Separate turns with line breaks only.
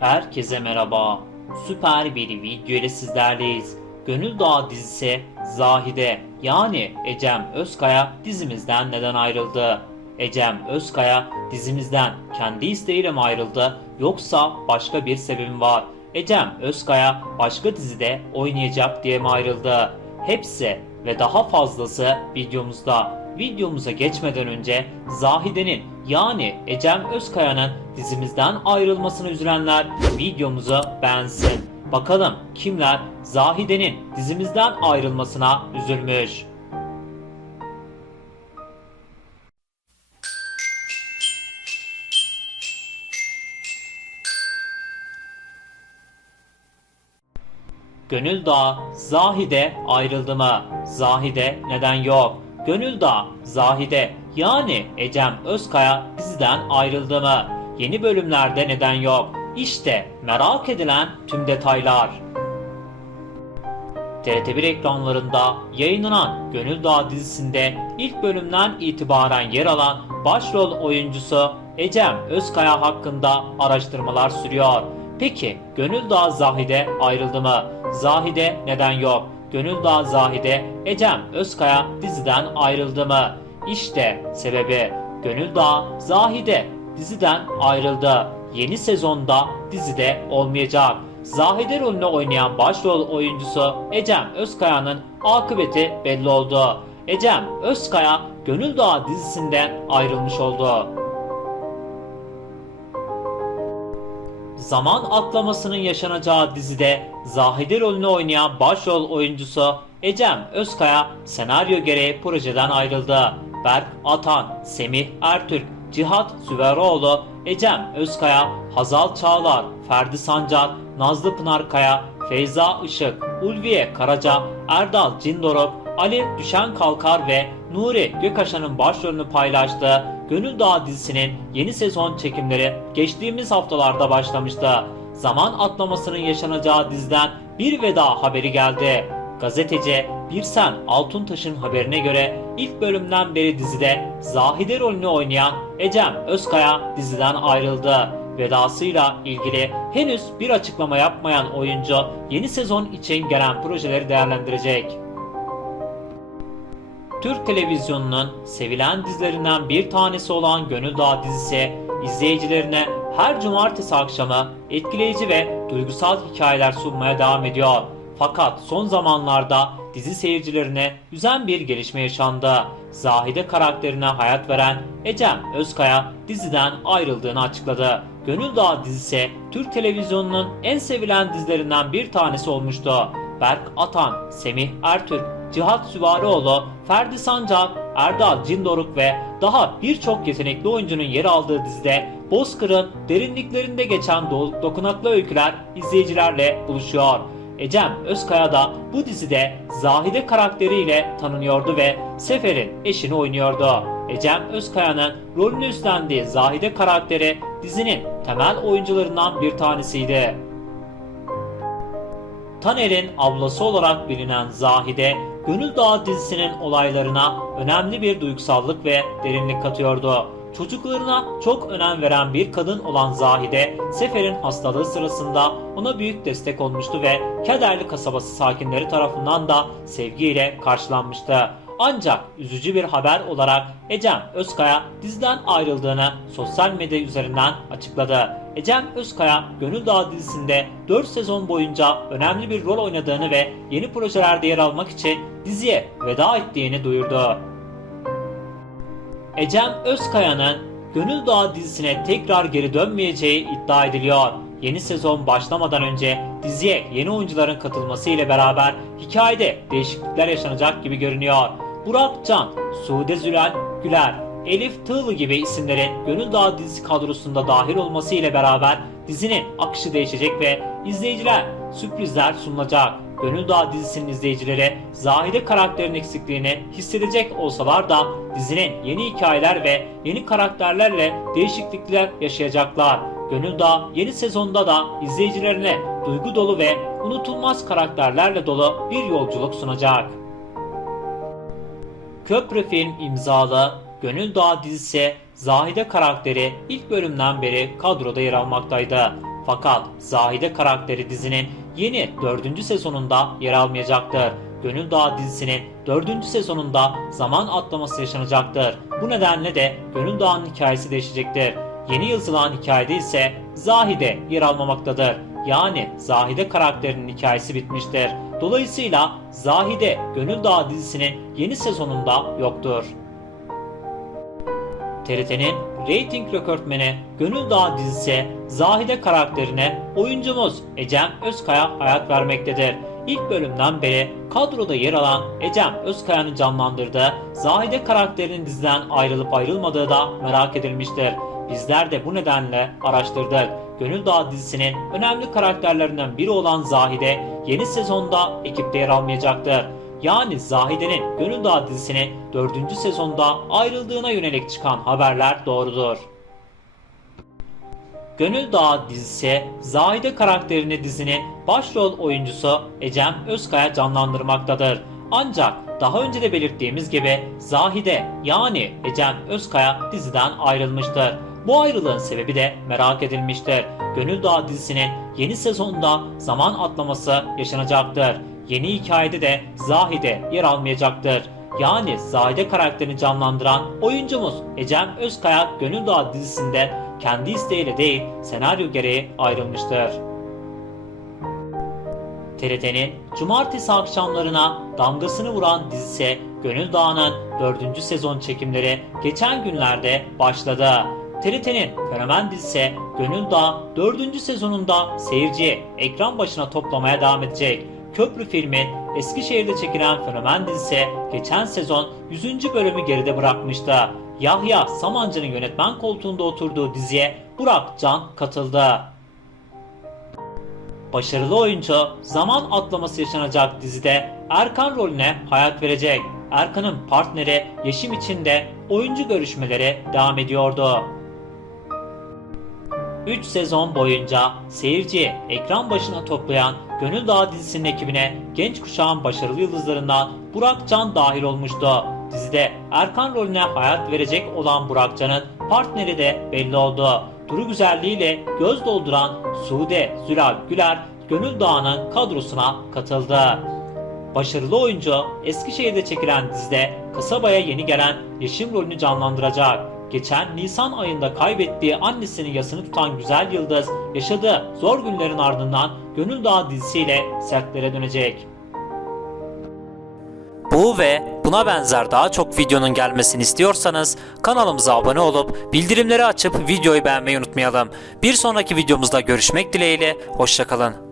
Herkese merhaba. Süper bir video ile sizlerleyiz. Gönül Dağı dizisi Zahide yani Ecem Özkaya dizimizden neden ayrıldı? Ecem Özkaya dizimizden kendi isteğiyle mi ayrıldı yoksa başka bir sebebi var? Ecem Özkaya başka dizide oynayacak diye mi ayrıldı? Hepsi ve daha fazlası videomuzda. Videomuza geçmeden önce Zahide'nin yani Ecem Özkaya'nın dizimizden ayrılmasını üzülenler videomuzu beğensin. Bakalım kimler Zahide'nin dizimizden ayrılmasına üzülmüş. Gönül Dağı, Zahide ayrıldı mı? Zahide neden yok? Gönül Dağı, Zahide yani Ecem Özkaya diziden ayrıldı mı? Yeni bölümlerde neden yok? İşte merak edilen tüm detaylar. TRT1 ekranlarında yayınlanan Gönül Dağı dizisinde ilk bölümden itibaren yer alan başrol oyuncusu Ecem Özkaya hakkında araştırmalar sürüyor. Peki Gönül Dağı Zahide ayrıldı mı? Zahide neden yok? Gönül Dağı Zahide Ecem Özkaya diziden ayrıldı mı? İşte sebebi Gönül Dağı Zahide diziden ayrıldı. Yeni sezonda dizide olmayacak. Zahide rolünü oynayan başrol oyuncusu Ecem Özkaya'nın akıbeti belli oldu. Ecem Özkaya Gönül Dağı dizisinden ayrılmış oldu. Zaman atlamasının yaşanacağı dizide Zahide rolünü oynayan başrol oyuncusu Ecem Özkaya senaryo gereği projeden ayrıldı. Berk Atan, Semih Ertürk, Cihat Süveroğlu, Ecem Özkaya, Hazal Çağlar, Ferdi Sancar, Nazlı Pınar Kaya, Feyza Işık, Ulviye Karaca, Erdal Cindoruk, Ali Düşen Kalkar ve Nuri Gökaşan'ın başrolünü paylaştığı Gönül Dağı dizisinin yeni sezon çekimleri geçtiğimiz haftalarda başlamıştı. Zaman atlamasının yaşanacağı diziden bir veda haberi geldi. Gazeteci Birsen Altuntaş'ın haberine göre ilk bölümden beri dizide Zahide rolünü oynayan Ecem Özkaya diziden ayrıldı. Vedasıyla ilgili henüz bir açıklama yapmayan oyuncu yeni sezon için gelen projeleri değerlendirecek. Türk televizyonunun sevilen dizilerinden bir tanesi olan Gönül Dağı dizisi izleyicilerine her cumartesi akşamı etkileyici ve duygusal hikayeler sunmaya devam ediyor. Fakat son zamanlarda dizi seyircilerine üzen bir gelişme yaşandı. Zahide karakterine hayat veren Ecem Özkaya diziden ayrıldığını açıkladı. Gönül Dağı dizisi Türk televizyonunun en sevilen dizilerinden bir tanesi olmuştu. Berk Atan, Semih Ertürk, Cihat Süvarioğlu, Ferdi Sancak, Erdal Cindoruk ve daha birçok yetenekli oyuncunun yer aldığı dizide Bozkır'ın derinliklerinde geçen do- dokunaklı öyküler izleyicilerle buluşuyor. Ecem Özkaya da bu dizide Zahide karakteriyle tanınıyordu ve Sefer'in eşini oynuyordu. Ecem Özkaya'nın rolünü üstlendiği Zahide karakteri dizinin temel oyuncularından bir tanesiydi. Taner'in ablası olarak bilinen Zahide, Gönül Dağı dizisinin olaylarına önemli bir duygusallık ve derinlik katıyordu. Çocuklarına çok önem veren bir kadın olan Zahide, Sefer'in hastalığı sırasında ona büyük destek olmuştu ve Kederli kasabası sakinleri tarafından da sevgiyle karşılanmıştı. Ancak üzücü bir haber olarak Ecem Özkaya diziden ayrıldığını sosyal medya üzerinden açıkladı. Ecem Özkaya Gönül Dağı dizisinde 4 sezon boyunca önemli bir rol oynadığını ve yeni projelerde yer almak için diziye veda ettiğini duyurdu. Ecem Özkaya'nın Gönül Dağı dizisine tekrar geri dönmeyeceği iddia ediliyor. Yeni sezon başlamadan önce diziye yeni oyuncuların katılması ile beraber hikayede değişiklikler yaşanacak gibi görünüyor. Burak Can, Sude Zülal Güler, Elif Tığlı gibi isimlerin Gönül Dağı dizisi kadrosunda dahil olması ile beraber dizinin akışı değişecek ve izleyiciler sürprizler sunulacak. Gönül Dağı dizisinin izleyicileri Zahide karakterin eksikliğini hissedecek olsalar da dizinin yeni hikayeler ve yeni karakterlerle değişiklikler yaşayacaklar. Gönül Dağı yeni sezonda da izleyicilerine duygu dolu ve unutulmaz karakterlerle dolu bir yolculuk sunacak. Köprü Film imzalı Gönül Dağı dizisi Zahide karakteri ilk bölümden beri kadroda yer almaktaydı. Fakat Zahide karakteri dizinin yeni 4. sezonunda yer almayacaktır. Gönül Dağı dizisinin 4. sezonunda zaman atlaması yaşanacaktır. Bu nedenle de Gönül Dağı'nın hikayesi değişecektir. Yeni yazılan hikayede ise Zahide yer almamaktadır. Yani Zahide karakterinin hikayesi bitmiştir. Dolayısıyla Zahide Gönül Dağı dizisinin yeni sezonunda yoktur. TRT'nin reyting rekortmeni Gönül Dağı dizisi Zahide karakterine oyuncumuz Ecem Özkaya hayat vermektedir. İlk bölümden beri kadroda yer alan Ecem Özkaya'nın canlandırdığı Zahide karakterinin diziden ayrılıp ayrılmadığı da merak edilmiştir. Bizler de bu nedenle araştırdık. Gönül Dağı dizisinin önemli karakterlerinden biri olan Zahide yeni sezonda ekipte yer almayacaktır. Yani Zahide'nin Gönül Dağı dizisinin 4. sezonda ayrıldığına yönelik çıkan haberler doğrudur. Gönül Dağı dizisi Zahide karakterini dizinin başrol oyuncusu Ecem Özkaya canlandırmaktadır. Ancak daha önce de belirttiğimiz gibi Zahide yani Ecem Özkaya diziden ayrılmıştır. Bu ayrılığın sebebi de merak edilmiştir. Gönül Dağı dizisinin yeni sezonda zaman atlaması yaşanacaktır. Yeni hikayede de Zahide yer almayacaktır. Yani Zahide karakterini canlandıran oyuncumuz Ecem Özkaya Gönül Dağı dizisinde kendi isteğiyle değil senaryo gereği ayrılmıştır. TRT'nin cumartesi akşamlarına damgasını vuran dizisi Gönül Dağı'nın 4. sezon çekimleri geçen günlerde başladı. TRT'nin fenomen dizisi Gönül Dağı 4. sezonunda seyirciyi ekran başına toplamaya devam edecek. Köprü filmin Eskişehir'de çekilen fenomen dizisi geçen sezon 100. bölümü geride bırakmıştı. Yahya Samancı'nın yönetmen koltuğunda oturduğu diziye Burak Can katıldı. Başarılı oyuncu zaman atlaması yaşanacak dizide Erkan rolüne hayat verecek. Erkan'ın partneri Yeşim için de oyuncu görüşmeleri devam ediyordu. 3 sezon boyunca seyirci ekran başına toplayan Gönül Dağı dizisinin ekibine genç kuşağın başarılı yıldızlarından Burak Can dahil olmuştu. Dizide Erkan rolüne hayat verecek olan Burak Can'ın partneri de belli oldu. Duru güzelliğiyle göz dolduran Sude Zülal Güler Gönül Dağı'nın kadrosuna katıldı. Başarılı oyuncu Eskişehir'de çekilen dizide kasabaya yeni gelen Yeşim rolünü canlandıracak. Geçen Nisan ayında kaybettiği annesinin yasını tutan güzel yıldız yaşadığı zor günlerin ardından Gönül Dağı dizisiyle sertlere dönecek.
Bu ve buna benzer daha çok videonun gelmesini istiyorsanız kanalımıza abone olup bildirimleri açıp videoyu beğenmeyi unutmayalım. Bir sonraki videomuzda görüşmek dileğiyle, hoşçakalın.